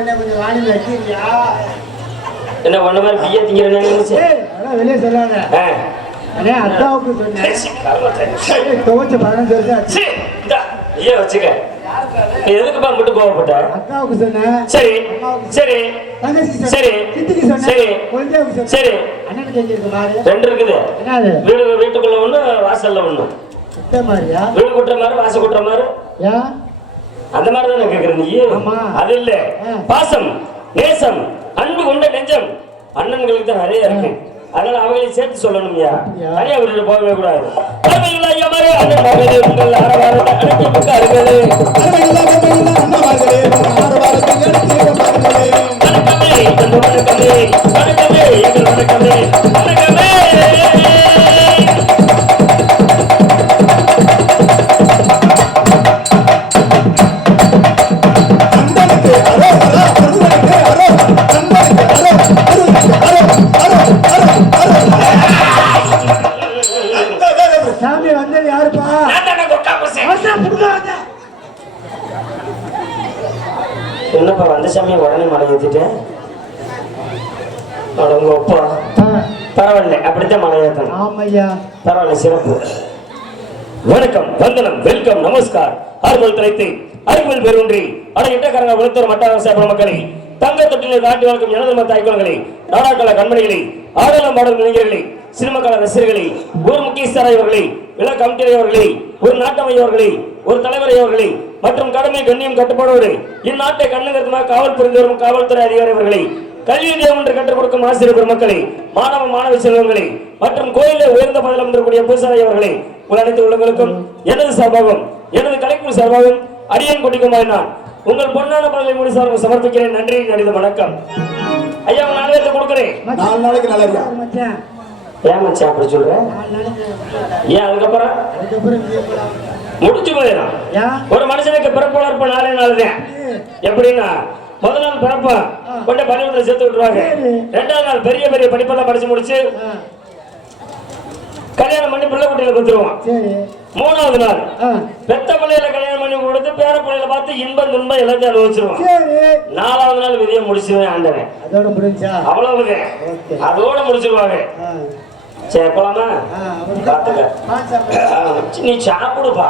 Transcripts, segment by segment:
என்ன கொஞ்சம் வாணியில் வச்சிருக்கியா? என்ன ஒண்ணு மாதிரி பிய்ய திங்கிறேன்னு வெளியே சொல்லாத. அண்ணே அத்தாவுக்கு சொன்னேன். துவச்ச 15 வருஷம் ஏன் வச்சுக்க. எதுக்குப்பா மட்டும் கோவப்பட்ட? அக்காவுக்கு சொன்னேன். சரி சரி சரி சரி சரி. அண்ணனுக்கு எங்க இருக்கு பாரு? 2 இருக்குது. வீட்டுக்குள்ள ஒண்ணு, வாசல்ல ஒண்ணு. வீடு குட்டுற மாதிரி, வாசல் குட்டுற மாதிரி. அந்த மாதிரி தானே கேக்குற நீ? அது இல்ல, பாசம் நேசம் அன்பு கொண்ட நெஞ்சம் அண்ணன்களுக்கு தான் நிறைய இருக்கு. அதனால அவங்களை சேர்த்து சொல்லணும்யா. தனியா விட்டு போகவே கூடாது. சாமி வந்தது யாருப்பா? என்னப்பா வந்த சாமியை உடனே மழை ஏத்திட்டேன். உங்க அப்பா பரவாயில்ல, அப்படித்தான் மழை ஏத்தணும். ஆமையா பரவாயில்ல, சிறப்பு. வணக்கம், வந்தனம், வெல்கம், நமஸ்கார். ஆறுதல் தலைத்து அறிவியல் பெருன்றி அடையிட்டக்காரங்க உலகத்தோர் மட்டார மக்களை தங்க தொட்டில் காட்டி வளர்க்கும் எனது தாய்க்குளங்களை, நாடாக்கள கண்மணிகளை, ஆடலம் பாடல் இளைஞர்களை, சினிமாக்கால ரசிகர்களை, ஒரு முக்கியஸ்தரையவர்களை, விழா கமிட்டியவர்களை, ஒரு நாட்டமையவர்களை, ஒரு தலைவரையவர்களை மற்றும் கடமை கண்ணியம் கட்டுப்பாடோடு இந்நாட்டை கண்ணுங்கருத்துமாக காவல் புரிந்து வரும் காவல்துறை அதிகாரிகளை, கல்வி நிலையம் என்று கற்றுக் கொடுக்கும் ஆசிரியர் பெருமக்களை, மாணவ மாணவி செல்வங்களை மற்றும் கோயிலில் உயர்ந்த பதவியில் இருக்கக்கூடிய பூசாரியவர்களை உங்கள் அனைத்து உள்ளங்களுக்கும் எனது சார்பாகவும் எனது கலைக்குழு சார்பாகவும் அடியன் கொண்டிக்குமாய் நான் உங்கள் பொன்னான பதவியை மூடி சார்பாக சமர்ப்பிக்கிறேன். நன்றி, நடித வணக்கம். ஐயா, உங்க நாளைக்கு கொடுக்குறேன். 4 நாளைக்கு நல்லா ஏன் மச்சான் அப்படி சொல்ற? ஏன் அதுக்கப்புறம் முடிச்சு போயிடும். ஒரு மனுஷனுக்கு பிறப்பு வளர்ப்பு 4 நாள் தான். எப்படின்னா முதல் நாள் பிறப்ப கொண்ட பள்ளிக்கூடத்துல சேர்த்து விட்டுருவாங்க. 2ஆவது நாள் பெரிய பெரிய படிப்பெல்லாம் படிச்சு முடிச்சு கல்யாணம் பண்ணி பிள்ளை குட்டியில கொடுத்துருவான். 3ஆவது நாள் பெத்த பிள்ளையில கல்யாணம் பண்ணி கொடுத்து பேர பிள்ளையில பார்த்து இன்பம் துன்பம் எல்லாத்தையும் அனுபவிச்சிருவான். 4ஆவது நாள் விதியை முடிச்சிருவேன் ஆண்டவன். அவ்வளவுதான், அதோட முடிச்சிருவாங்க. சரி, போலாமா? நீ சாப்பிடுப்பா.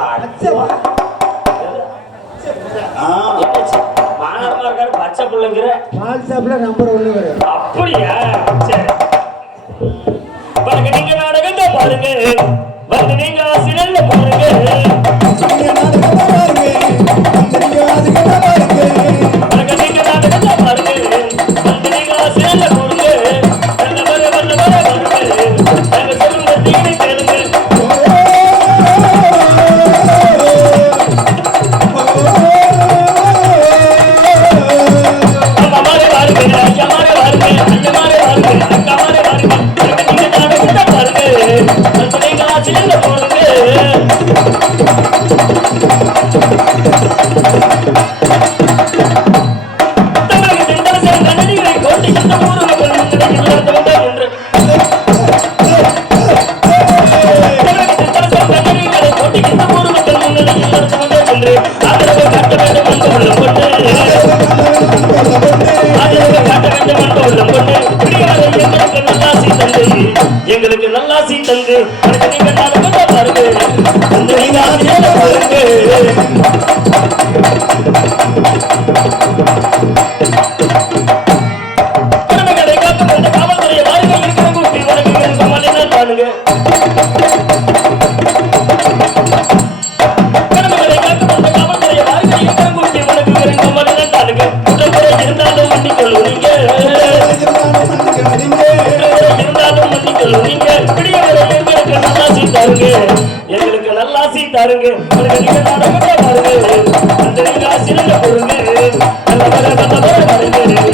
மாணவமா இருக்காரு, பச்சை பிள்ளைங்கிற நம்பர் 1. அப்படியா? சரி, பாருங்க, நீங்க நாடகம் தான் பாருங்க, வந்து நீங்க ஆசிரியர்ல பாருங்க, நீங்க நாடகம் தான் பாருங்க, வந்து நீங்க ஆசிரியர்ல பாருங்க, வந்து நீங்க நாடகம் தான் பாருங்க, வந்து நீங்க ஆசிரியர்ல பாருங்க. எங்களுக்கு நல்லாசி தந்து நீங்க பாருங்க, நீங்க ஆசிரியர் பாருங்க. கடமைகளை காக்கும் அந்த காவல்துறை வாழ்க்கை இருக்கிற கூட்டி வழங்குகிற சமாளினால் பாருங்க. கடமைகளை காக்கும் அந்த காவல்துறை வாழ்க்கை இருக்கிற கூட்டி வழங்குகிற சமாளினால் பாருங்க. குற்றமுறை இருந்தாலும் மன்னிக் கொள்ளுவீங்க, எங்களுக்கு நல்லாசி தாருங்க, நீங்க நாடகத்தை பாருங்க, அந்த நீங்க ஆசிரியர் பொருங்க, அது கேளுங்க.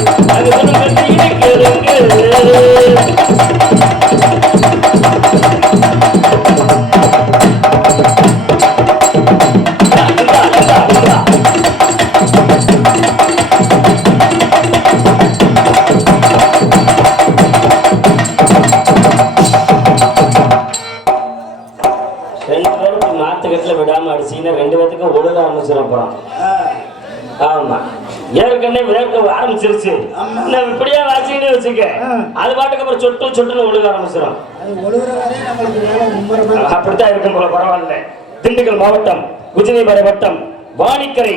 விடாம அடிச்சீங்கன்னா 2 பேத்துக்கும் ஒழுக ஆரம்பிச்சிடும். அங்க ஆரம்பிச்சிருச்சு. நம்ம இப்படியே வாசிக்கிட்டே வச்சுக்க, அது பாட்டுக்கு அப்புறம் சொட்டு சொட்டுன்னு ஒழுக ஆரம்பிச்சிடும். அப்படித்தான் இருக்கும் போல. பரவாயில்ல. திண்டுக்கல் மாவட்டம் உஜினிபாறை வட்டம் வாணிக்கரை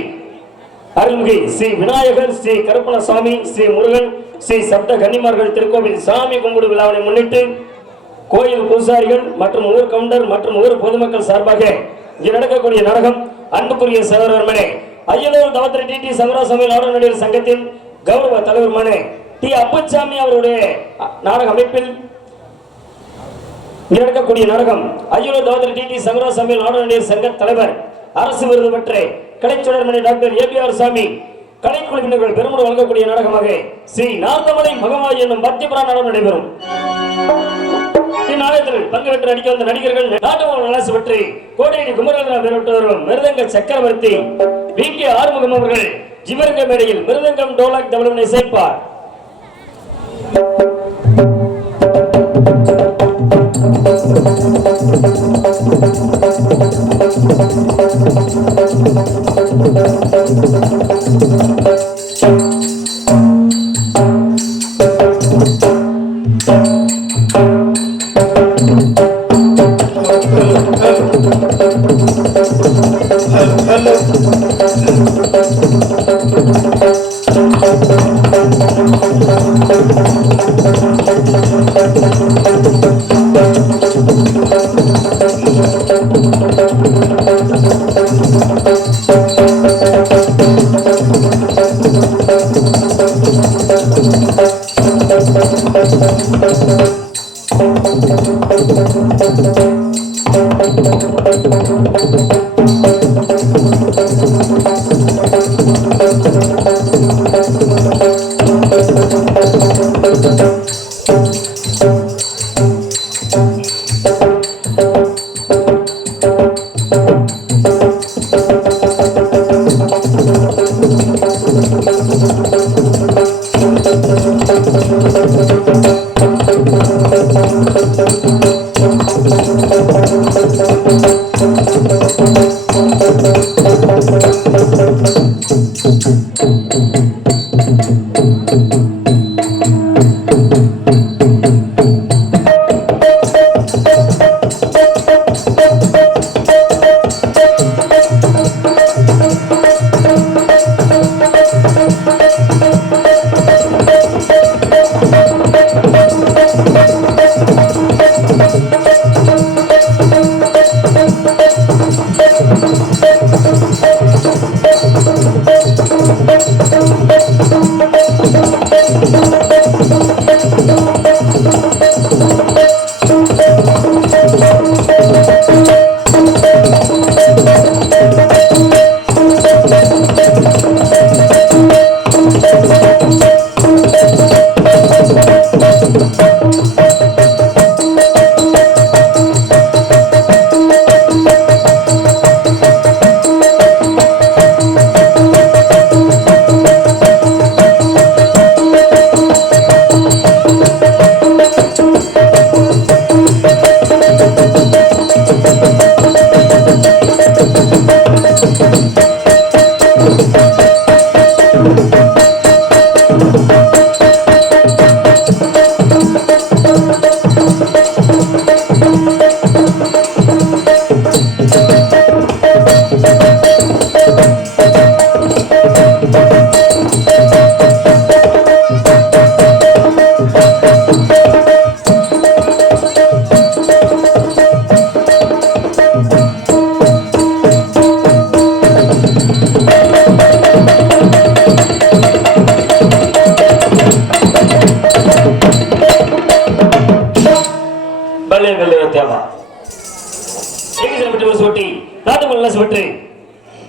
அருள்மிகு ஸ்ரீ விநாயகர், ஸ்ரீ கருப்பணசாமி, ஸ்ரீ முருகன், ஸ்ரீ சப்த கன்னிமார்கள் திருக்கோவில் சாமி கும்பிடு விழாவை முன்னிட்டு கோயில் பூசாரிகள் மற்றும் ஊர் கவுண்டர் மற்றும் ஊர் பொதுமக்கள் சார்பாக இங்கு நடக்கக்கூடிய நாடகம் அன்புக்குரிய சகோதரர்களே, அய்யலூர் தவத்திரி டி சங்கராசாமி நாடக நடிகர் சங்கத்தின் கௌரவ தலைவருமான டி அப்பச்சாமி அவருடைய நாடக அமைப்பில் இங்கு நடக்கக்கூடிய நாடகம் அய்யலூர் தவத்திரி டி சங்கராசாமி நாடக நடிகர் சங்க தலைவர், அரசு விருது பெற்ற கலைச்சுடர்மணி டாக்டர் ஏபிஆர் சாமி கலைக்குழுவினர்கள் பெருமுடன் வழங்கக்கூடிய நாடகமாக ஸ்ரீ நார்த்தமலை மகமாய் என்னும் பக்திபுரா நாடகம் நடைபெறும். இந்நாடகத்தில் பங்கு பெற்று நடிக்க வந்த நடிகர்கள் நாட்டமலை நலாசு பெற்று கோடையடி குமரேந்திரன் பெறப்பட்டு வரும் மிருதங்க சக்கரவர்த்தி வி கே ஆறுமுகம் அவர்கள் ஜிவரங்க மேடையில் மிருதங்கம் டோலாக் தவளவனை சேர்ப்பார்.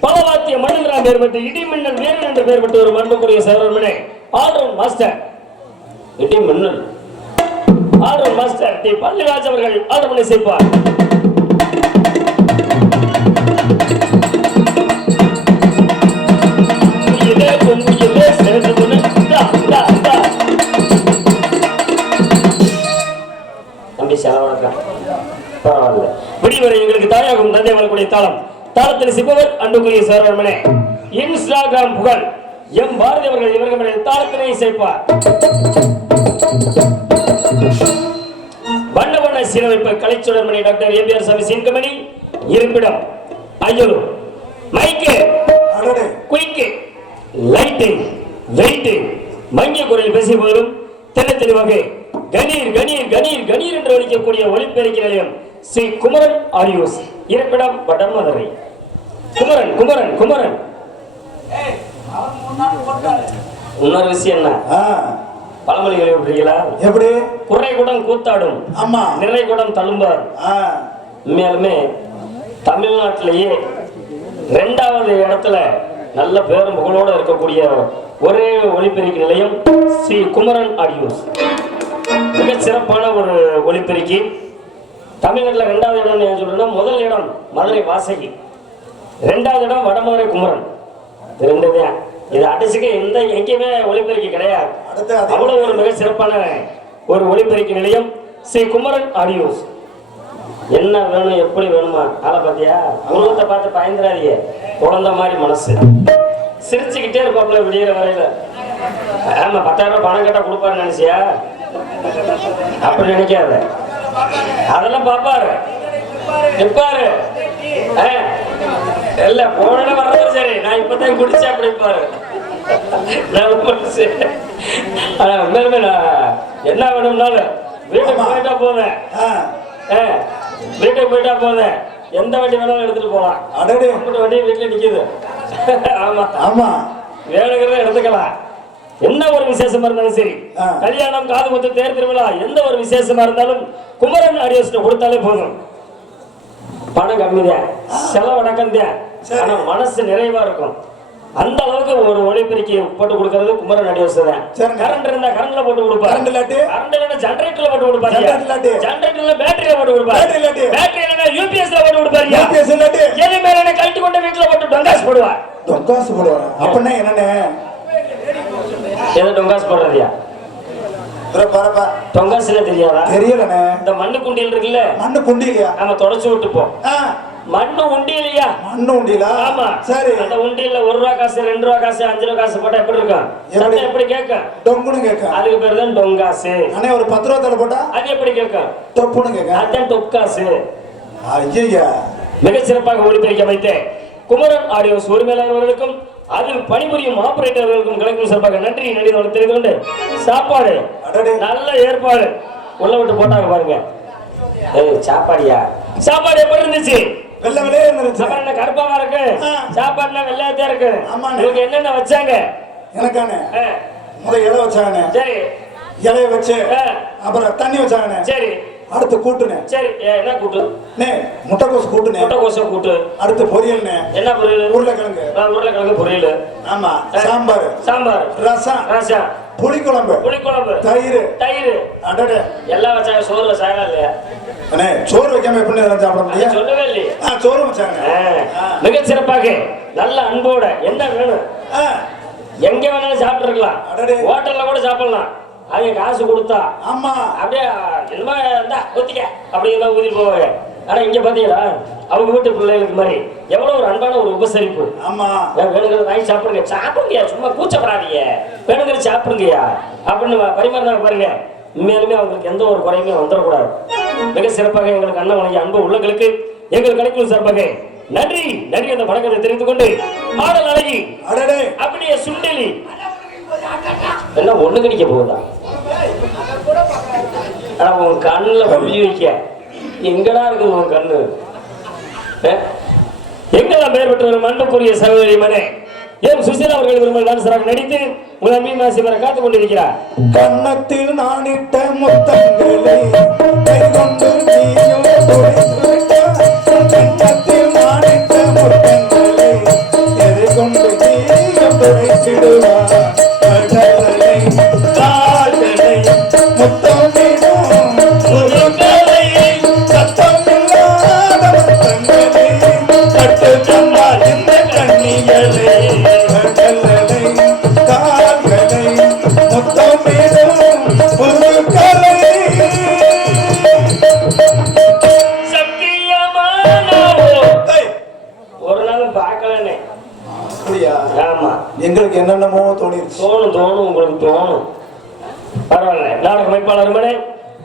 பலவாத்திய மனிதராக பெயர்பட்டு இடிமின்னல் வேறு என்று பெயர்பட்டு ஒரு மண்புக்குரிய சகோதரர்களே, ஆல்ரவுண்ட் மாஸ்டர் இடிமின்னல் ஆல்ரவுண்ட் மாஸ்டர் டி பள்ளிராஜ் அவர்கள் ஆல்ரவுண்ட் இசைப்பார். தம்பி செலவழக்கம் பரவாயில்ல. விடிவரை எங்களுக்கு தாயாகும் தந்தை வரக்கூடிய தாளம் தாளத்தில் சிப்பவர் அன்புக்குரிய சகோதரர்களே, இன்ஸ்டாகிராம் புகழ் எம் பாரதி அவர்கள் இவர்களுடைய தாளத்தினை சேர்ப்பார். வண்ண வண்ண சீரமைப்பு கலைச்சுடர்மணி டாக்டர் ஏபிஆர் சாமி சின்கமணி. இருப்பிடம் ஐயலூர். மைக்கு குயிக்கு லைட்டு வெயிட்டு மங்கிய குரல் பேசி போதும் தென்ன தெளிவாக கணீர் கணீர் கணீர் கணீர் என்று ஒழிக்கக்கூடிய ஒளிப்பெருக்கி நிலையம் ஸ்ரீ குமரன் ஆடியோஸ். இருப்பிடம் வடமதுரை. குமரன் குமரன் குமரன். இன்னொரு விஷயம் என்ன, பழமொழி கேள்விப்பட்டிருக்கீங்களா? எப்படி? குறை குடம் கூத்தாடும், ஆமா, நிறை குடம் தழும்பார். உண்மையாலுமே தமிழ்நாட்டிலேயே 2வது இடத்துல நல்ல பேரும் புகழோடு இருக்கக்கூடிய ஒரே ஒளிப்பெருக்கி நிலையம் ஸ்ரீ குமரன் ஆடியோஸ். மிக சிறப்பான ஒரு ஒளிப்பெருக்கி. தமிழ்நாட்டில் 2வது இடம் ஏன் சொல்றேன்னா, முதல் இடம் மதுரை வாசகி, 2வது இடம் வடமதுரை குமரன். ரெண்டுதான். இது அடிச்சுக்க எங்கேயுமே ஒளிப்பெருக்கி கிடையாது. அவ்வளவு ஒரு மிக சிறப்பான ஒரு ஒளிப்பெருக்கி நிலையம் ஸ்ரீ குமரன் ஆடியோஸ். என்ன வேணும் எப்படி வேணுமா ஆளை பார்த்தியா? உருவத்தை பார்த்து பயந்துடாதீங்க. குழந்தை மாதிரி மனசு, சிரிச்சுக்கிட்டே இருப்பாப்புல விடிகிற வரையில. ஆமா, 10,000 ரூபாய் பணம் கேட்டா கொடுப்பாரு நினைச்சியா? அப்படி நினைக்காத. அதெல்லாம் பாப்பாரு நிப்பாரு. இல்ல போன வர்றதும் சரி, நான் இப்பதான் குடிச்சேன் அப்படி பாரு. என்ன வேணும்னாலும் வீட்டுக்கு போயிட்டா போவேன். வீட்டுக்கு போயிட்டா போதேன், எந்த வண்டி வேணாலும் எடுத்துட்டு போலாம். வண்டி வீட்டுல நிக்குது. ஆமா ஆமா, வேணுங்கிறத எடுத்துக்கலாம். என்ன ஒரு விசேஷமா இருந்தாலும் சரி, கல்யாணம், காது குத்து, தேர் திருவிழா, எந்த ஒரு விசேஷமா இருந்தாலும் குமரன் ஆடியோஸ் கொடுத்தாலே போதும். பணம் கம்மி தான், செலவடக்கம் தான், ஆனா மனசு நிறைவா இருக்கும். அந்த அளவுக்கு ஒரு ஒளிபெருக்கி போட்டு கொடுக்கிறது குமரன் ஆடியோஸ் தான். கரண்ட் இருந்தா கரண்ட்ல போட்டு கொடுப்பாரு, கரண்ட் இல்லைன்னா ஜெனரேட்டர்ல போட்டு கொடுப்பாரு, ஜெனரேட்டர்ல பேட்டரியில போட்டு கொடுப்பாரு, பேட்டரி இல்லைன்னா யூபிஎஸ்ல போட்டு கொடுப்பாரு, எது மேல கழட்டி கொண்டு வீட்டுல போட்டு டொங்காஸ் போடுவார். டொங்காஸ் போடுவார் அப்படின்னா என்னன்னு? எது டொங்காஸ் போடுறதியா? டொங்காஸ்ல தெரியாதா? தெரியலண்ணே. இந்த மண்ணு குண்டியில் இருக்குல்ல, மண்ணு குண்டியிலையா? நம்ம தொடச்சு விட்டுப்போம். மண்ணு உண்டியிலையா? மண்ணு உண்டியிலா? ஆமா சரி. அந்த உண்டியில 1 ரூபா காசு, 2 ரூபா காசு, 5 ரூபா காசு போட்டா எப்படி இருக்கும்? சத்தம் எப்படி கேட்கும்? டொங்குன்னு கேட்கும். அதுக்கு பேர் தான் டொங்காசு. அண்ணே ஒரு 10 ரூபா தலை போட்டா அது எப்படி கேட்கும்? டொப்புன்னு கேட்கும். அதுதான் டொக்காசு. ஐயா, மிக சிறப்பாக ஒளிபெருக்கி அமைத்த குமரன் ஆடியோஸ் உரிமையாளர்களுக்கும் அதில் பணிபுரியும் ஆபரேட்டர்களுக்கும் கலைக்கும் சிறப்பாக நன்றி நன்றி தெரிந்து கொண்டு, சாப்பாடு நல்ல ஏற்பாடு உள்ள விட்டு போட்டாங்க பாருங்க. சாப்பாடியா? சாப்பாடு எப்படி இருந்துச்சு? வெள்ளை வெள்ளையே இருந்துச்சு. அப்புறம் என்ன கருப்பாவா இருக்கு? சாப்பாடுனா வெள்ளையாத்தே இருக்கு. உங்களுக்கு என்னென்ன வச்சாங்க? எனக்கானே முதல் இலை வச்சாங்கண்ணே. சரி, இலைய வச்சு அப்புறம் தண்ணி வச்சாங்கண்ணே. சரி, அடுத்து கூட்டுனே. சரி, என்ன கூட்டு? முட்டைக்கோசு கூட்டுனே. முட்டைக்கோசு கூட்டு. அடுத்து பொரியல்னே. என்ன பொரியல்? உருளைக்கிழங்கு. உருளைக்கிழங்கு பொரியல். ஆமா. சாம்பார். சாம்பார். ரசம். ரசம். புளிக்குழம்பு. புளிக்குழம்பு. தயிர். தயிர். அடடே, எல்லாம் வச்சாங்க. சோறு வச்சாங்களா இல்லையா? அண்ணே சோறு வைக்காம எப்படி சாப்பிட முடியும்? சொல்லவே இல்லையே. சோறு வச்சாங்க. மிக சிறப்பாக நல்ல அன்போட என்ன வேணும் எங்க வேணாலும் சாப்பிட்டு இருக்கலாம். ஹோட்டல்ல கூட சாப்பிடலாம். அவங்க காசு கொடுத்தா ஆமா அப்படியே என்னமா இருந்தா ஊத்திக்க அப்படிங்கிறத ஊத்திட்டு போவாங்க. ஆனா இங்க பாத்தீங்களா, அவங்க வீட்டு பிள்ளைகளுக்கு மாதிரி எவ்வளவு ஒரு அன்பான ஒரு உபசரிப்பு. ஆமா, வேணுங்கிறத வாங்கி சாப்பிடுங்க, சாப்பிடுங்க, சும்மா கூச்சப்படாதீங்க, வேணுங்கிறது சாப்பிடுங்கயா அப்படின்னு பரிமாறினாங்க பாருங்க. உண்மையாலுமே அவங்களுக்கு எந்த ஒரு குறையுமே வந்துடக்கூடாது. மிக சிறப்பாக எங்களுக்கு அண்ணன் வழங்கிய அன்பு உள்ளங்களுக்கு எங்கள் கலைக்குழு சார்பாக நன்றி நன்றி அந்த வணக்கத்தை தெரிவித்துக் கொண்டு, ஆடல் அழகி அப்படியே சுண்டலி என்ன ஒண்ணு கணிக்க போகுதா? உன் கண்ணுல புள்ளி வைக்க எங்கடா இருக்குது உன் கண்ணு? எங்கெல்லாம் பெயர் பெற்றவரும் அன்புக்குரிய சகோதரி மனே எம் சுசீலா அவர்கள் விரும்பல் டான்சராக நடித்து உங்கள் மீன் மாசி வரை காத்துக் கொண்டிருக்கிறார். கன்னத்தில் நானிட்ட முத்தங்களை கன்னத்தில் நானிட்ட முத்தங்களை எதை கொண்டு ஜீயம் துடைத்திடுவார். கடலை கால்களை முத்தமிடும் புதுகளை சத்தமில்லாத முத்தங்களை கட்டு சொன்னார் இந்த கண்ணிகளை. கடலை கால்களை முத்தமிடும் புதுகளை என்னென்னமோ தோணிருச்சு. தோணும் உங்களுக்கு தோணும். பரவாயில்ல. நாடக அமைப்பாளர் மனே,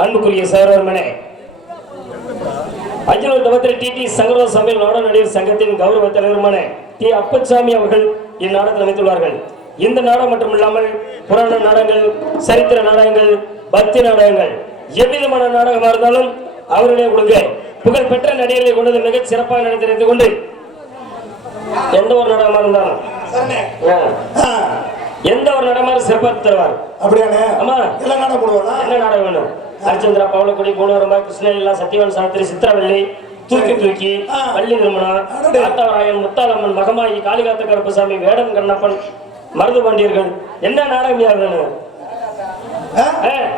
அன்புக்குரிய சகோதரர் மனே, அஞ்சலூர் தவத்திரி டிடி சங்கர சமையல் நாடக நடிகர் சங்கத்தின் கௌரவ தலைவருமான டி அப்பச்சாமி அவர்கள் இந்நாடகத்தில் அமைத்துள்ளார்கள். இந்த நாடகம் மட்டுமில்லாமல் புராண நாடகங்கள், சரித்திர நாடகங்கள், பக்தி நாடகங்கள், எவ்விதமான நாடகமாக இருந்தாலும் அவருடைய கொடுங்க. புகழ்பெற்ற நடிகர்களை கொண்டது மிக சிறப்பாக நடித்திருந்து கொண்டு எந்த ஒரு நாடகமாக இருந்தாலும் எந்த ஒரு நாடகமாக சிறப்பாக தருவார். அப்படியானே? ஆமா. எல்லா நாடகம் போடுவாரா? என்ன நாடகம் வேணும்? அர்ச்சந்திரா, பவளக்குடி, பூனூரம்பா, கிருஷ்ணலீலா, சத்தியவான் சாஸ்திரி, சித்திரவள்ளி, தூக்கி பள்ளி நிறுவனம், ஆத்தவராயன், முத்தாலம்மன், மகமாயி, காளிகாத்த கருப்பசாமி, வேடன் கண்ணப்பன், மருது பாண்டியர்கள். என்ன நாடகம் வேணும்?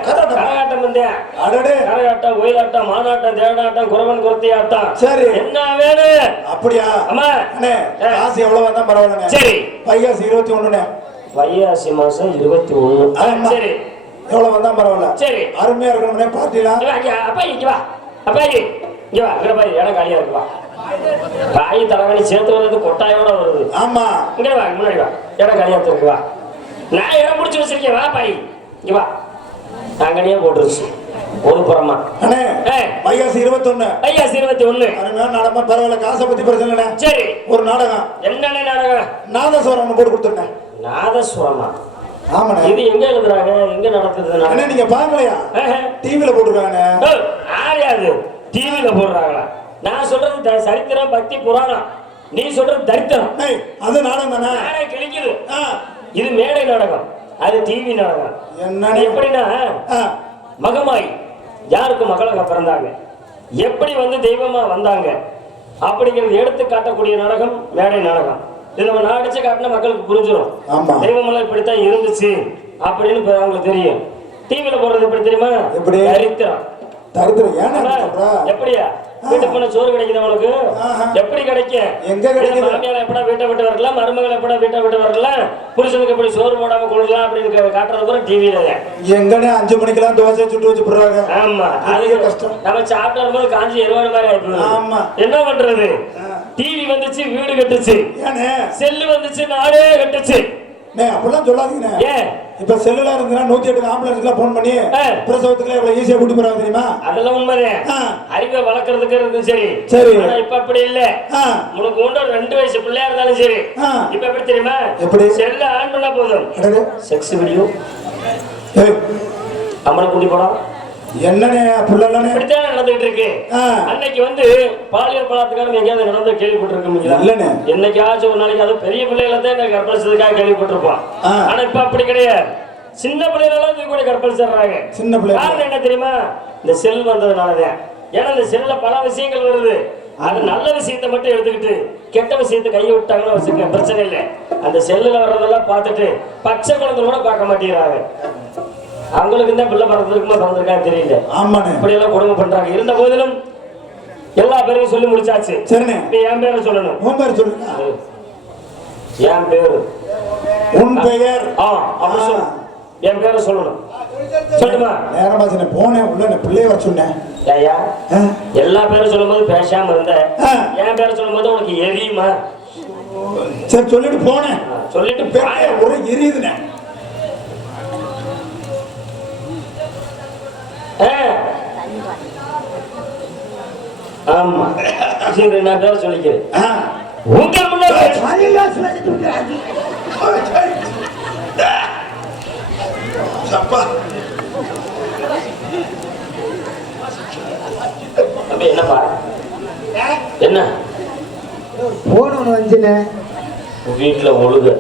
கரகாட்டம், கரகாட்டம், ஒயிலாட்டம், மானாட்டம், தேவனாட்டம், குறவன் குரத்தி ஆட்டம். சரி, என்ன வேணும்? அப்படியா? ஆமா. காசு எவ்வளவு வந்தா பரவாயில்ல. சரி, வைகாசி 21. வைகாசி மாசம் 21. சரி, எவ்வளவு வந்தா பரவாயில்ல. சரி, அருமையா இருக்கணும்னே பார்ட்டிலாம். அப்பா இங்க வா, அப்பா இங்க வா, இடம் காலியா இருக்குவா. காய் தலைவலி சேர்த்து வர்றது கொட்டாயோட வருது. ஆமா, இங்க வா, முன்னாடி வா, இடம் காலியா இருக்கு. வா, நான் இடம் முடிச்சு வச்சிருக்கேன். வா பாய், இங்க வா. நாங்கனே போட்டுருச்சு ஒதுப்புறமா. அண்ணே, வைகாசி 21. வைகாசி 21. அருமையான நாடகம். பரவாயில்ல, காசை பத்தி பிரச்சனை இல்லை. சரி, ஒரு நாடகம். என்னென்ன நாடகம்? நாதஸ்வரம் போட்டு கொடுத்துருங்க. நாதஸ்வரமா? ஆமாண்ணே. இது எங்க எழுதுறாங்க, எங்க நடக்குது? அண்ணே, நீங்க பாக்கலையா? டிவில போட்டுருக்காங்க. யாரையாது டிவில போடுறாங்களா? நான் சொல்றது சரித்திரம், பக்தி, புராணம். நீ சொல்றது தரித்திரம். அது நாடகம் தானே? கிழிக்குது. இது மேடை நாடகம், அது டிவி நாடகம். என்ன எப்படின்னா, மகமாய் யாருக்கு மகளாக பிறந்தாங்க, எப்படி வந்து தெய்வமா வந்தாங்க அப்படிங்கிறது எடுத்து காட்டக்கூடிய நாடகம் மேடை நாடகம். இது நம்ம நாடிச்சு காட்டினா மக்களுக்கு புரிஞ்சிடும். தெய்வமெல்லாம் இப்படித்தான் இருந்துச்சு அப்படின்னு அவங்களுக்கு தெரியும். டிவில போடுறது எப்படி தெரியுமா? தரித்திரம். எப்படியா வீட்டு போன சோறு கிடைக்குது அவனுக்கு? எப்படி கிடைக்கும்? எங்க கிடைக்கும்? மாமியார் எப்படா வீட்டை விட்டு வரலாம், மருமகள் எப்படா வீட்டை விட்டு வரலாம், புருஷனுக்கு எப்படி சோறு போடாம கொள்ளலாம் அப்படின்னு காட்டுறது கூட டிவில. எங்கன்னு 5 மணிக்கெல்லாம் தோசை சுட்டு வச்சு போடுறாங்க. ஆமா, அது கஷ்டம். நம்ம சாப்பிட்டு வரும்போது காஞ்சி எருவாடு மாதிரி ஆயிடுது. ஆமா, என்ன பண்றது? டிவி வந்துச்சு, வீடு கட்டுச்சு, செல்லு வந்துச்சு, நாடே கட்டுச்சு. அப்படிலாம் சொல்லாதீங்க. ஏன் இப்ப செல்லுல இருந்தா 108 ஆம்புலன்ஸ்க்குலாம் போன் பண்ணி பிரசவத்துக்கு எவ்வளவு ஈஸியா கூட்டி போறாங்க தெரியுமா? அதெல்லாம் உண்மைதான். அறிவை வளர்க்கறதுக்கு இருக்கு. சரி சரி, ஆனா இப்ப அப்படி இல்ல. உனக்கு ஒன்று 2 வயசு பிள்ளையா இருந்தாலும் சரி, இப்ப எப்படி தெரியுமா? எப்படி? செல்ல ஆன் பண்ணா போதும், செக்ஸ் வீடியோ, அம்மனை கூட்டி போலாம். என்னன்னு புள்ளலாம் இப்படித்தான் நடந்துட்டு இருக்கு. அன்னைக்கு வந்து பாலியல் பலாத்காரம் எங்கேயாவது நடந்து கேள்விப்பட்டிருக்கீங்களா? என்னைக்காச்சும் ஒரு நாளைக்கு அது பெரிய பிள்ளைகளை தான் கற்பழிச்சதுக்காக கேள்விப்பட்டிருப்போம். ஆனா இப்ப அப்படி கிடையாது. சின்ன பிள்ளைகளெல்லாம் கூட கற்பழிச்சிடுறாங்க. சின்ன பிள்ளை காரணம் என்ன தெரியுமா? இந்த செல் வந்ததுனாலதான். ஏன்னா இந்த செல்ல பல விஷயங்கள் வருது. அது நல்ல விஷயத்தை மட்டும் எடுத்துக்கிட்டு கெட்ட விஷயத்தை கையை விட்டாங்கன்னு வச்சுக்க பிரச்சனை இல்லை. அந்த செல்லுல வர்றதெல்லாம் பார்த்துட்டு பச்சை குழந்தை கூட பார்க்க மாட்டேங்கிறாங்க. அவங்களுக்கு தான் பிள்ளை பிறந்திருக்குமா பிறந்திருக்கான்னு தெரியல. ஆமா, இப்படி எல்லாம் கொடுமை பண்றாங்க. இருந்த போதிலும் எல்லா பேரையும் சொல்லி முடிச்சாச்சு. சரிண்ணே, நீ என் பேரை சொல்லணும். உன் பேர் சொல்லுங்க. என் பேரு, உன் பெயர். அப்படி சொல்லு, என் பேரை சொல்லணும். சொல்லுமா? நேரமா சொன்ன போனேன் உள்ள பிள்ளைய வர சொன்னேன். ஐயா, எல்லா பேரும் சொல்லும் போது பேசாம இருந்த, என் பேரை சொல்லும் போது உனக்கு எரியுமா? சரி சொல்லிட்டு போனேன். சொல்லிட்டு ஒரு எரியுதுண்ணே. ஆமா, நான் பேர சொல்லிக்கிறேன். உங்கள் முன்னாடி என்னப்பா? என்ன போன் ஒண்ணு வந்துச்சுண்ணே வீட்டுல ஒழுகு.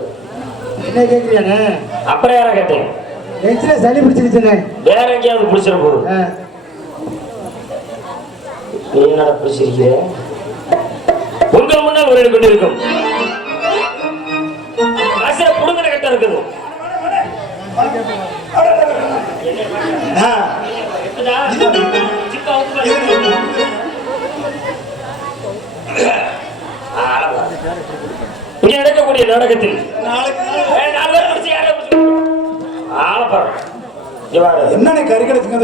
என்ன கேட்கலையாண்ணே? அப்புறம் யாரா கேட்டேன்? சளி பிடிச்சிருச்சுண்ணே. வேற எங்கேயாவது பிடிச்சிட போகுது. நீ என்னடா பிடிச்சிருக்கிற? உங்கள் முன்னால் ஒரு கொண்டு இருக்கும் புடுங்கிற கட்ட இருக்குது. இங்க நடக்கக்கூடிய நாடகத்தில் என்ன கறிக்கடிச்சுங்க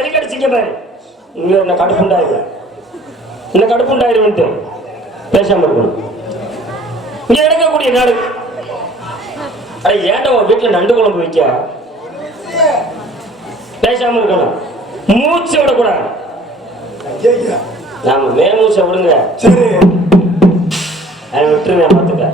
வெளிக்கடிச்சிங்க பாரு. இங்க என்ன கடுப்புண்டாயிரு, என்ன கடுப்புண்டாயிரு பேசாம இருக்கணும். இங்க நடக்கக்கூடிய நாடு அட ஏன்டா உன் வீட்டுல நண்டு குழம்பு வைக்க பேசாம இருக்கணும் மூச்சு விடக்கூடாது கேக்குதா? நாம மேமூச்சை விடுங்க சரி அதை விட்டுருங்க பார்த்துக்க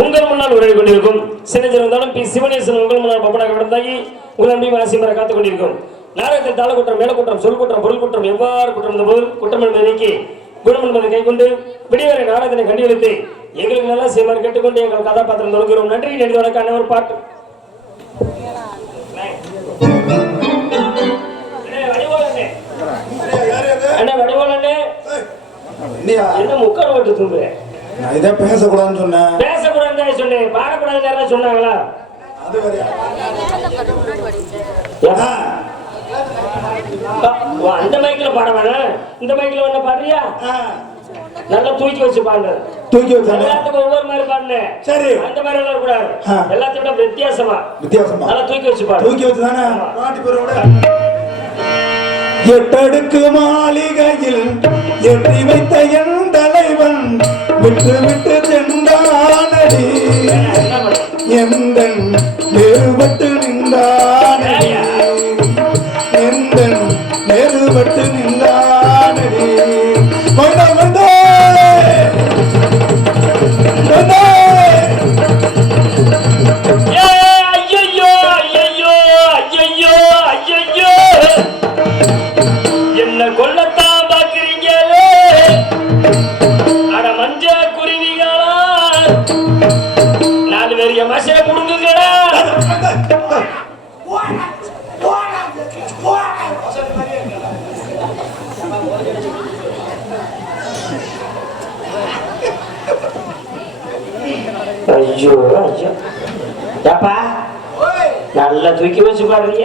உங்கள் முன்னால் உரையை கொண்டிருக்கும் சின்னஞ்சிருந்தாலும் பி சிவனேசன் உங்கள் முன்னால் பப்பனாக விடந்தாகி உங்கள் நம்பி ஆசிமரை காத்துக் கொண்டிருக்கும் நாடகத்தில் தாள குற்றம் மேல குற்றம் சொல் குற்றம் பொருள் குற்றம் எவ்வாறு குற்றம் இந்த போது குற்றம் என்பதை நீக்கி குணம் என்பதை கை கொண்டு விடிவரை நாடகத்தினை கண்டுபிடித்து எங்களுக்கு நல்லா செய்வார் கேட்டுக்கொண்டு எங்கள் கதாபாத்திரம் தொடங்குகிறோம் நன்றி நன்றி வணக்கம் ஒரு பாட்டு என்ன வடிவோலண்ணே என்ன முக்காடு ஓட்டு தூங்குறேன் நான் இதை பேசக்கூடாதுன்னு சொன்னேன். பேசக்கூடாதுன்னு சொன்னேன் பாடக்கூடாதுன்னு யாராவது சொன்னாங்களா அது வரையா அந்த மைக்ல பாட வேணாம் இந்த மைக்ல வேணா பாடுறியா நல்லா தூக்கி வச்சு பாடு தூக்கி வச்சானே எல்லாத்துக்கும் ஒவ்வொரு மாதிரி பாடுனே சரி அந்த மாதிரி எல்லாம் கூடாது எல்லாத்தையும் விட வித்தியாசமா நல்லா தூக்கி வச்சு பாடு தூக்கி வச்சு தானே பாட்டி பேரோட எட்டடுக்கு மாளிகையில் எட்டி வைத்த என் தலைவன் விட்டு விட்டு சென்றானடி எந்தன் வேறுபட்டு நின்றானடி எந்தன் வேறுபட்டு நின்றானடி வந்தே வந்தே வந்தே ஐயோ ஐயோ ஐயோ ஐயோ என்ன கொல்லத்தான் பாக்குறீங்களே அட மஞ்ச குருவிகளா நாலு பெரிய மசை புடுங்குங்கடா ஐயோ ஐயோ ஏப்பா நல்லா தூக்கி வச்சு பாடுறீங்க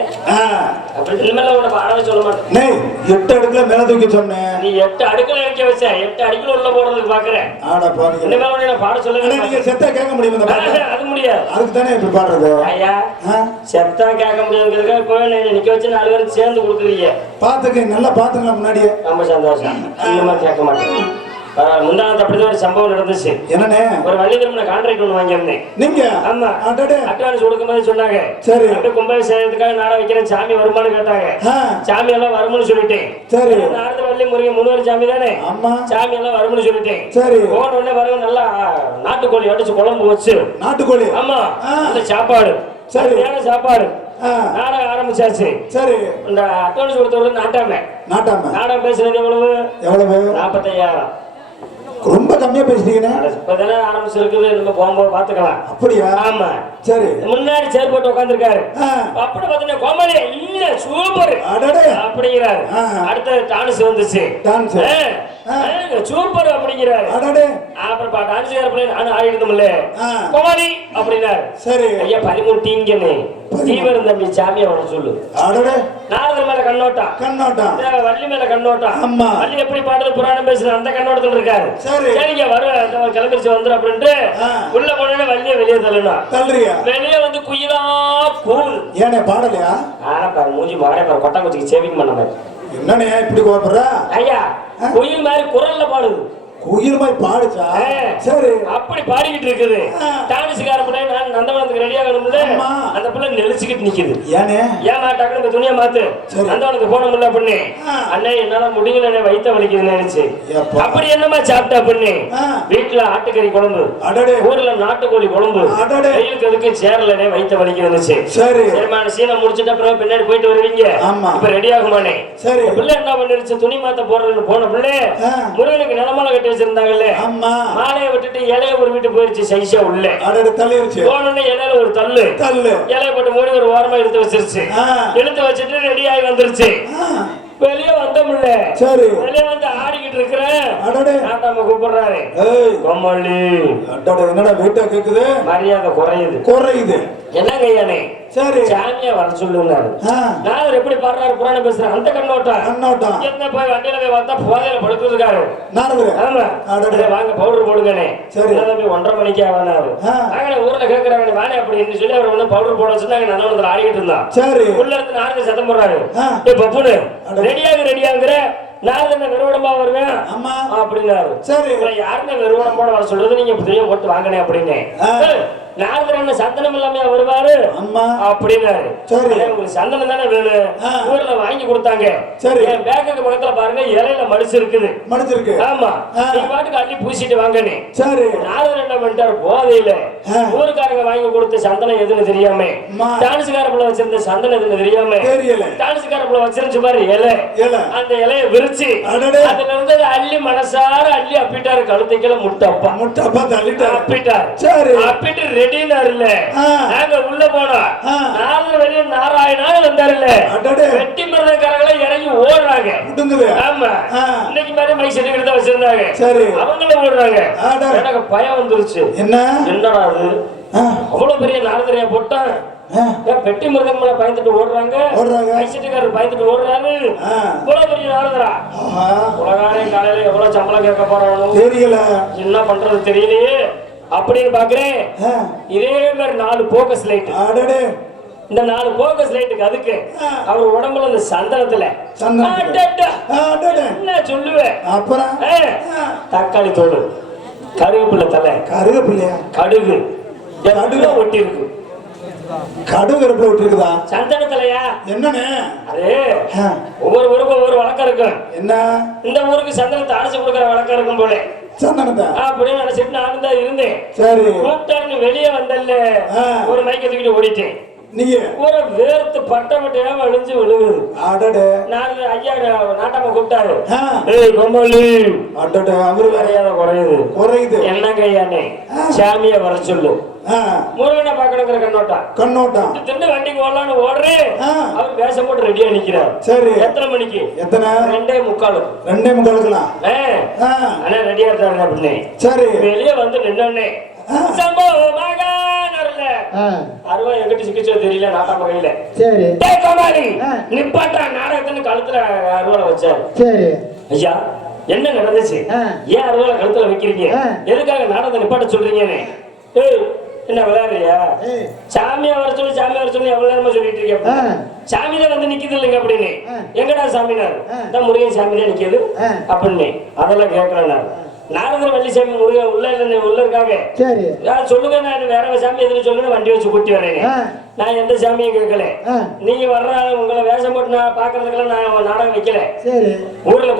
அப்படி இனிமேல உன்னை பாடவே சொல்ல மாட்டேன் நே 8 அடுக்குல மேல தூக்கி சொன்னேன் நீ 8 அடுக்குல இறக்கி வச்ச 8 அடுக்குல உள்ள போடுறதுக்கு பாக்குறேன் ஆடா பாருங்க இனிமேல உன்னை நான் பாட சொல்லவே நீங்க செத்தா கேட்க முடியுமா இந்த பாட்டு அது முடியாது அதுக்கு தானே இப்படி பாடுறது ஐயா செத்தா கேட்க முடியாதுங்கிறதுக்காக கோயில் நிக்க வச்சு 4 பேரும் சேர்ந்து கொடுக்குறீங்க பாத்துக்க நல்லா பாத்துக்கலாம் முன்னாடியே ரொம்ப சந்தோஷம் இந்த மாதிரி கேட்க மாட்டேன் முந்தானத்து அப்படிதான் ஒரு சம்பவம் நடந்துச்சு என்னண்ணே ஒரு வள்ளி திருமண கான்ட்ராக்ட் ஒண்ணு வாங்கியிருந்தேன் நீங்க ஆமா அடடே அட்வான்ஸ் கொடுக்கும்போது சொன்னாங்க சரி அப்படியே கும்பாபிஷேகத்துக்காக நாட வைக்கிறேன் சாமி வருமானு கேட்டாங்க சாமி எல்லாம் வரும்னு சொல்லிட்டேன் சரி நாரத வள்ளி முருகன் முனிவர் சாமி தானே ஆமா சாமி எல்லாம் வரும்னு சொல்லிட்டேன் சரி போன உடனே வரவங்க நல்லா நாட்டுக்கோழி அடிச்சு குழம்பு வச்சு நாட்டுக்கோழி ஆமா அந்த சாப்பாடு சரி சாப்பாடு நாடகம் ஆரம்பிச்சாச்சு சரி இந்த அட்வான்ஸ் கொடுத்தவர்கள் நாட்டாம நாடகம் பேசுனது எவ்வளவு 45,000 ரொம்ப கம்மியா பேசுறீங்க இப்பதானே ஆரம்பிச்சிருக்குது நம்ம போகும்போது பாத்துக்கலாம் அப்படியா ஆமா சரி முன்னாடி சேர் போட்டு உட்காந்துருக்காரு அப்படி பார்த்தீங்கன்னா கோமாளி இல்ல சூப்பர் அப்படிங்கிறாரு அடுத்த டான்ஸ் வந்துச்சு சூப்பர் அப்படிங்கிறாரு அப்புறம் டான்ஸ் நானும் ஆடிடுதுமில்ல கோமாளி அப்படின்னாரு சரி ஐயா 13 டீங்கன்னு தீவிரம் தம்பி சாமியா வர சொல்லு நாரதர் மேல கண்ணோட்டம் வள்ளி மேல கண்ணோட்டம் வள்ளி எப்படி பாடுறது புராணம் பேசுற அந்த கண்ணோட்டத்துல இருக்காரு சரிங்க வருவேன் கிளம்பிச்சு வந்துடும் அப்படின்ட்டு உள்ள போனே வள்ளிய வெளியே தள்ளணும் வெளியே வந்து குயிலா கூல் ஏனே பாடலையா ஆனா பாரு மூஞ்சி மாறே பாரு கொட்டாங்குச்சிக்கு சேவிங் பண்ண மாதிரி என்னனே இப்படி கோபப்படுற ஐயா குயில் மாதிரி குரல்ல பாடுது குயில் மாதிரி பாடுச்சா சரி அப்படி பாடிக்கிட்டு இருக்குது டான்ஸ்கார பிள்ளை நான் நந்தவனத்துக்கு ரெடியா வேணும்ல அந்த பிள்ளை நெளிச்சுக்கிட்டு நிக்குது ஏனே ஏமா டக்குனு துணியை மாத்து நந்தவனத்துக்கு போன முடியல பண்ணு அண்ணே என்னால முடியல வயித்த வலிக்குது நினைச்சு அப்படி என்னமா சாப்பிட்டா பண்ணு வீட்டுல ஆட்டுக்கறி குழம்பு ஊர்ல நாட்டுக்கோழி குழம்பு வெயிலுக்கு எதுக்கு சேரலனே வயித்த வலிக்கு வந்துச்சு சரிமா சீனை முடிச்சுட்டு அப்புறம் பின்னாடி போயிட்டு வருவீங்க இப்ப ரெடி ஆகுமானே பிள்ளை என்ன பண்ணிருச்சு துணி மாத்த போடுறதுன்னு போன பிள்ளை முருகனுக்கு நிலமால கட்டி வச்சிருந்தாங்கல்ல மாலையை விட்டுட்டு இலைய ஒரு வீட்டு போயிருச்சு சைஸா உள்ள போனோடனே இலையில ஒரு தள்ளு இலைய போட்டு மூடி ஒரு ஓரமா எடுத்து வச்சிருச்சு எடுத்து வச்சுட்டு ரெடி ஆகி வந்துருச்சு வெளியே வந்தோம்ல வெளியே வந்து ஆடிக்கிட்டு இருக்கிறேன் நாட்டாம கூப்பிடுறாரு கோமாளி என்னடா வீட்டா கேக்குது மரியாதை குறையுது என்னங்க ஐயானே சரி சாமியா வர சொல்லுங்கிறாரு நான் எப்படி பாடுறாரு புராணம் பேசுறேன் அந்த கண்ணோட்டம் என்ன போய் வண்டியில போய் பார்த்தா போதையில படுத்துருக்காரு ஆமா வாங்க பவுடர் போடுங்கண்ணே சரி 1:30 மணிக்கு ஆனாரு நாங்க ஊர்ல கேட்கறாங்க வானே அப்படின்னு சொல்லி அவர் வந்து பவுடர் போட வச்சுருந்தாங்க நல்லா வந்து ஆடிக்கிட்டு இருந்தான் சரி உள்ள இருந்து நானும் சத்தம் போடுறாரு ஏ பப்புனு ரெடியாங்கிற நான் வெறுவடமா வருவேன் ஆமா அப்படின்னாரு. சரி யாருன்னு வெறுவடம்போட வர சொல்றது, நீங்க புதிய போட்டு வாங்கினேன் அப்படின்னு. நாரதர் என்ன சந்தனம் இல்லாம வருவாரு அப்படின்னாரு. உங்களுக்கு சந்தனம் தானே வேணும், ஊர்ல வாங்கி கொடுத்தாங்க. என் பேக்குக்கு பக்கத்துல பாருங்க இலையில மடிச்சு இருக்குது. ஆமா, நீங்க பாட்டுக்கு அள்ளி பூசிட்டு வாங்கன்னு. நாரதர் என்ன பண்ணிட்டாரு, போதையில ஊருக்காரங்க வாங்கி கொடுத்த சந்தனம் எதுன்னு தெரியாம, டான்ஸ்கார பிள்ளை வச்சிருந்த சந்தனம் எதுன்னு தெரியாம, டான்ஸ்கார பிள்ளை வச்சிருந்துச்சு பாரு இலை, அந்த இலைய விரிச்சு அதுல இருந்து அள்ளி மனசார அள்ளி அப்பிட்டாரு. கழுத்தைக்கெல்லாம் முட்டப்பா அப்பிட்டாரு. அப்பிட்டு நாங்க உள்ள போனோம். வெளியே நாராயணாலும் வந்தாருல்ல, வெட்டி மருந்தக்காரங்களை இறங்கி ஓடுறாங்க. ஆமா, இன்னைக்கு மாதிரி மைக் செட்டு தான் வச்சிருந்தாங்க, அவங்களும் ஓடுறாங்க. எனக்கு பயம் வந்துருச்சு. என்னடா அது அவ்வளவு பெரிய நாரதரையா போட்டா, பெட்டி மிருகம் பயந்துட்டு ஓடுறாங்க, மைசெட்டுக்காரர் பயந்துட்டு ஓடுறாரு. இவ்வளவு பெரிய நாரதரா, உலகாரே காலையில எவ்வளவு சம்பளம் கேட்க போறானோ தெரியல, என்ன பண்றது தெரியலையே அப்படின்னு பாக்குறேன். இதே மாதிரி 4 போக்கஸ் லைட். இந்த 4 போக்கஸ் லைட்டுக்கு அதுக்கு அவர் உடம்புல இந்த சந்தனத்துல என்ன சொல்லுவேன். அப்புறம் தக்காளி தோடு, கருவேப்பிலை தலை, கடுகு ஒட்டி இருக்கு. கடுகு ஒட்டி இருக்குதா சந்தனத்திலையா? என்னன்னு அது ஒவ்வொரு ஊருக்கும் ஒவ்வொரு வழக்கம் இருக்கும். என்ன இந்த ஊருக்கு சந்தனத்தை அரைச்சு கொடுக்குற வழக்கம் இருக்கும் போல அப்படின்னு நினைச்சிட்டு நானும் தான் இருந்தேன். சரி, கூப்பிட்டான்னு வெளியே வந்தல்ல, ஒரு மைக்க தூக்கிட்டு ஓடிட்டேன். நீங்க ஒரு வேர்த்து பட்டமட்டையா அழிஞ்சு விழுகுது. நான் ஐயா நாட்டாம கூப்பிட்டாரு, குறையுது என்னங்க ஐயானே, சாமிய வர சொல்லு, முருகனை பாக்கணுங்கிற கண்ணோட்டம் திண்டு வண்டிக்கு ஓடலான்னு ஓடுறேன். அவர் வேஷம் போட்டு ரெடியா நிக்கிறார். சரி, எத்தனை மணிக்கு? 2:45. ஆனா ரெடியா இருக்காரு அப்படின்னு. சரி, வெளியே வந்து நின்னே அருவா எங்கிட்ட சிக்கிச்சோ தெரியல, நாட்டாம கையில. சரி, நிப்பாட்டா நாடகத்தின்னு கழுத்துல அருவால வச்சாரு. சரி ஐயா, என்ன நடந்துச்சு, ஏன் அருவால கழுத்துல வைக்கிறீங்க, எதுக்காக நாடகத்தை நிப்பாட்ட சொல்றீங்கன்னு. என்ன விளையாடுறியா, சாமியா வர சொல்லி எவ்வளவு நேரமா சொல்லிட்டு இருக்கேன். சாமிதான் வந்து நிக்குது இல்லைங்க அப்படின்னு. எங்கடா சாமினாரு, முருகன் சாமிதான் நிக்குது அப்படின்னு. அதெல்லாம் கேட்கலாம். நாரதர் வள்ளிசாமி முருகன் உள்ள இருக்காங்க. சொல்லுங்க, நான் வேற சாமி எதுன்னு சொல்லுங்க, வண்டி வச்சு கூட்டி வரேன். நான் எந்த சாமியும் கேட்கல, நீங்க வர்ற உங்களை வேஷம் போட்டு நான் பாக்குறதுக்கெல்லாம் நான் நாடகம் வைக்கல. ஊர்ல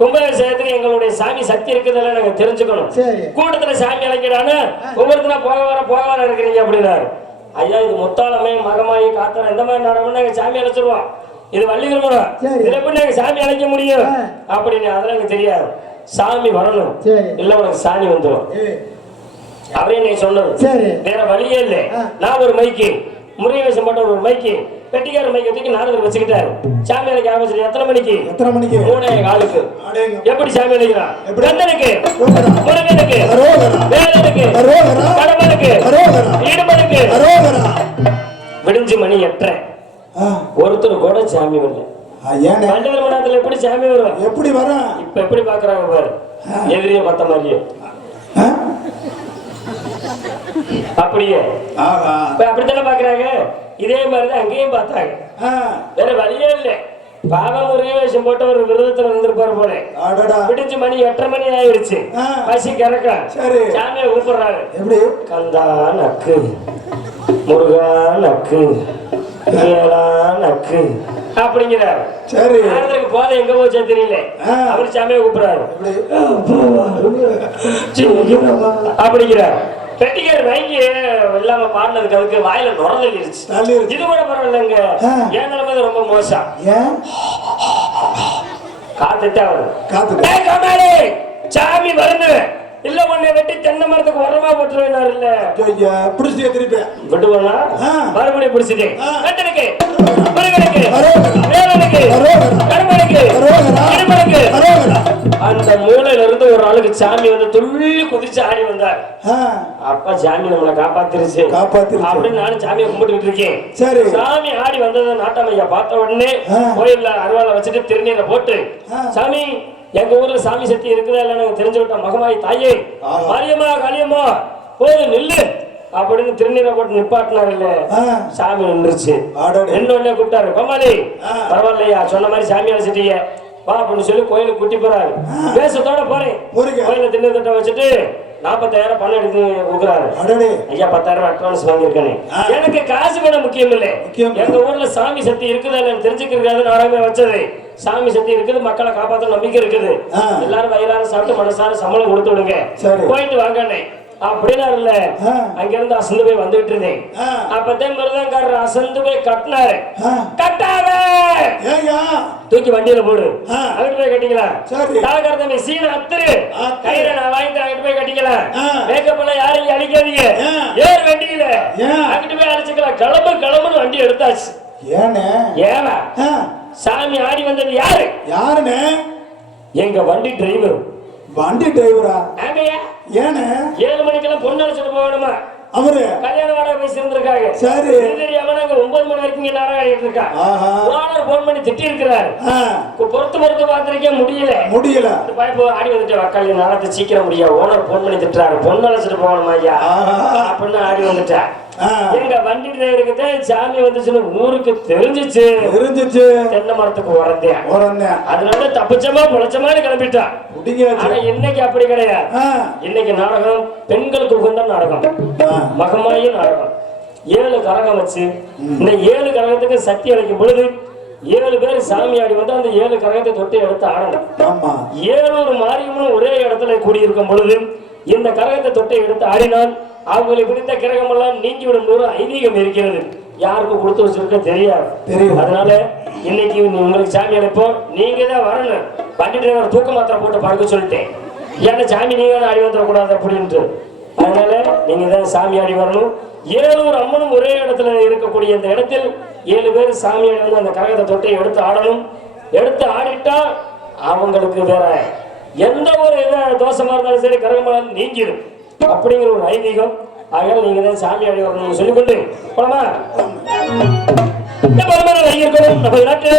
கும்பாபிஷேகத்துக்கு எங்களுடைய சாமி சக்தி இருக்குதெல்லாம் நாங்க தெரிஞ்சுக்கணும். கூட்டத்துல சாமி அழைக்கிறான்னு ஒவ்வொருத்தனா போக வர இருக்கிறீங்க அப்படின்னாரு. ஐயா, இது முத்தாளமே மகமாயி காத்தரம் இந்த மாதிரி நாடகம் நாங்க சாமி அழைச்சிருவோம். இது வள்ளி திருமணம், இதுல எப்படி நாங்க சாமி அழைக்க முடியும் அப்படின்னு. அதெல்லாம் எனக்கு தெரியாது. சாமி வரணும், இல்ல உனக்கு சாமி வந்துடும் அப்படின்னு நீ சொன்னது. வேற வழியே இல்லை. நான் ஒரு மைக்கு, முருகேசம் போட்ட ஒரு மைக்கு, பெட்டிக்கார மைக்கை தூக்கி நாரதர் வச்சுக்கிட்டாரு. சாமி அழைக்க ஆரம்பிச்சு. எத்தனை மணிக்கு? 3:15. எப்படி சாமி அழைக்கிறான்? கந்தனுக்கு, முருகனுக்கு, வேலனுக்கு, கடம்பனுக்கு, ஈடுமனுக்கு. விடிஞ்சு மணி 8:30. ஒருத்தர் கூட சாமி வரல. வண்டல் மண்டலத்துல எப்படி சாமி வரும்? எப்படி வரும்? இப்ப எப்படி பாக்குறாங்க பாரு, எதிரியே பார்த்த மாதிரியே. அப்படியே அப்படித்தானே பாக்குறாங்க. இதே மாதிரிதான் அங்கேயும் பார்த்தாங்க. வேற வழியே இல்லை. பாவம் ஒரு வேஷம் போட்டு ஒரு விரதத்துல இருந்திருப்பாரு போல. விடிஞ்சு மணி 8:30 மணி ஆயிடுச்சு. பசி கறக்க சாமியை கூப்பிடுறாங்க. எப்படி? கந்தா நக்கு, முருகா நக்கு, நக்கு அப்படிங்கிறாரு. சரி, போதை எங்க போச்சா தெரியல. அவர் சாமியை கூப்பிடுறாரு அப்படிங்கிறார். பெட்டிக்கார் வாங்கி இல்லாம பாடினதுக்கு அதுக்கு வாயில நுரதல்லிருச்சு. இது கூட பரவாயில்லைங்க, என் நிலைமை ரொம்ப மோசம். காத்துட்டே அவரு சாமி வரணும் இல்ல, உன்னை வெட்டி தென்னை மரத்துக்கு உரமா போட்டுருவேனாரு. இல்ல பிடிச்சிட்டே திருப்பி விட்டுவோம்னா மறுபடியும் பிடிச்சிட்டேன். கண்டனுக்கு, முருகனுக்கு, வேலனுக்கு, கடம்பனுக்கு, ஈடுமனுக்கு. அந்த மூலையில இருந்து ஒரு ஆளுக்கு சாமி வந்து துள்ளி குதிச்சு ஆடி வந்தார். அப்ப சாமி நம்மளை காப்பாத்திருச்சு அப்படின்னு நானும் சாமியை கும்பிட்டு இருக்கேன். சரி, சாமி ஆடி வந்ததை நாட்டாமையா பார்த்த உடனே கோயில்ல அருவாலை வச்சுட்டு திருநீரை போட்டு, சாமி எங்க ஊர்ல சாமி சக்தி இருக்குதா இல்ல நாங்க தெரிஞ்சுக்கிட்டோம். மகமாயி தாயே, மாரியம்மா, காளியம்மா, போது நில்லு அப்படின்னு திருநீரை போட்டு நிப்பாட்டினாரு. இல்ல சாமி நின்றுச்சு. என்ன கூப்பிட்டாரு, கோமாளி பரவாயில்லையா, சொன்ன மாதிரி சாமி அழைச்சிட்டீங்க, வா அப்படின்னு சொல்லி கோயிலுக்கு கூட்டி போறாரு. பேசத்தோட போறேன். கோயில திண்ணை தட்டை வச்சுட்டு 40,000 பணம் எடுத்து கொடுக்குறாரு. ஐயா 10,000 அட்வான்ஸ் வாங்கியிருக்கானே. எனக்கு காசு பணம் முக்கியம் இல்லை. எங்க ஊர்ல சாமி சக்தி இருக்குதா இல்லைன்னு தெரிஞ்சுக்கிறது நாடகமே வச்சது. சாமி சக்தி இருக்குது, மக்களை காப்பாற்ற நம்பிக்கை இருக்குது. எல்லாரும் வயிறார சாப்பிட்டு மனசார சம்பளம் கொடுத்து விடுங்க, போயிட்டு வாங்கண்ணே அப்படின்னா இல்ல. அங்க இருந்து அசந்து போய் வந்துட்டு இருந்தேன். அப்பதான் மிருதங்காரர் அசந்து போய் கட்டினாரு. கட்டாத தூக்கி வண்டியில போடு, அங்கிட்டு போய் கட்டிக்கலாம். தாழ்கரத்தமை சீன அத்துரு கயிறை நான் வாங்கி அங்கிட்டு போய் கட்டிக்கலாம். மேக்கப் எல்லாம் யாரையும் அழிக்காதீங்க, ஏறு வண்டியில அங்கிட்டு போய் அழைச்சிக்கலாம். கிளம்பு கிளம்புன்னு வண்டி எடுத்தாச்சு. ஏன்னா சாமி ஆடி வந்தது யாரு? யாருன்னு? எங்க வண்டி டிரைவர். வண்டி டிரைவரா? ஆமையா. ஏன்னு 7 மணிக்கெல்லாம் பொண்ணு அழைச்சிட்டு போகணுமா? அவரு கல்யாண வாடகை பேசி இருந்திருக்காங்க. சரி தெரியாம நாங்க 9 மணி வரைக்கும் இங்க நாடகம் ஆடிட்டு இருக்கா. ஓனர் போன் பண்ணி திட்டி இருக்கிறாரு. பொறுத்து பாத்திருக்கே முடியல. பயப்போ ஆடி வந்துட்டு வக்காளி நாளத்தை சீக்கிரம் முடியாது. ஓனர் போன் பண்ணி திட்டுறாரு, பொண்ணு அழைச்சிட்டு போகணுமா ஐயா அப்படின்னு ஆடி வந்துட்டா. எங்க வண்டி டிரைவருக்கு சாமி வந்துச்சுன்னு ஊருக்கு தெரிஞ்சிச்சு. தென்னை மரத்துக்கு உரந்தேன். அதனால தப்பிச்சமா பொழைச்சமானு கிளம்பிட்டான். ஆனா இன்னைக்கு அப்படி கிடையாது. இன்னைக்கு நாடகம் பெண்களுக்கு உகந்த நாடகம், மகமாயி நாடகம். 7 கரகம் வச்சு இந்த 7 கரகத்துக்கு சக்தி அளிக்கும் பொழுது 7 பேர் சாமி ஆடி வந்து அந்த 7 கரகத்தை தொட்டு எடுத்து ஆடணும். 7 மாரியம்மனும் ஒரே இடத்துல கூடியிருக்கும் பொழுது இந்த கரகத்தை தொட்டை எடுத்து ஆடினால் அவங்களை பிடித்த கிரகம் எல்லாம் நீங்கிவிடும் ஒரு ஐதீகம் இருக்கிறது. யாருக்கும் கொடுத்து வச்சிருக்க தெரியாது. அதனால இன்னைக்கு உங்களுக்கு சாமி அழைப்போம், நீங்க தான் வரணும். வண்டி டிரைவர் தூக்க மாத்திரை போட்டு பார்க்க சொல்லிட்டேன். ஏன்னா சாமி நீங்க தான் ஆடி வந்துடக்கூடாது அப்படின்ட்டு. அதனால நீங்க தான் சாமி ஆடி வரணும். 7 அம்மனும் ஒரே இடத்துல இருக்கக்கூடிய இந்த இடத்தில் 7 பேர் சாமி ஆடி வந்து அந்த கரகத்தை தொட்டை எடுத்து ஆடணும். எடுத்து ஆடிட்டா அவங்களுக்கு வேற எந்த ஒரு தோஷமா இருந்தாலும் சரி கரகமாக நீங்கிடும் அப்படிங்கிற ஒரு ஐதீகம். ஆகையால் நீங்க தான் சாமி ஆடி வரணும்னு சொல்லிக்கொண்டு போலாமா? நம்ம நாட்டில்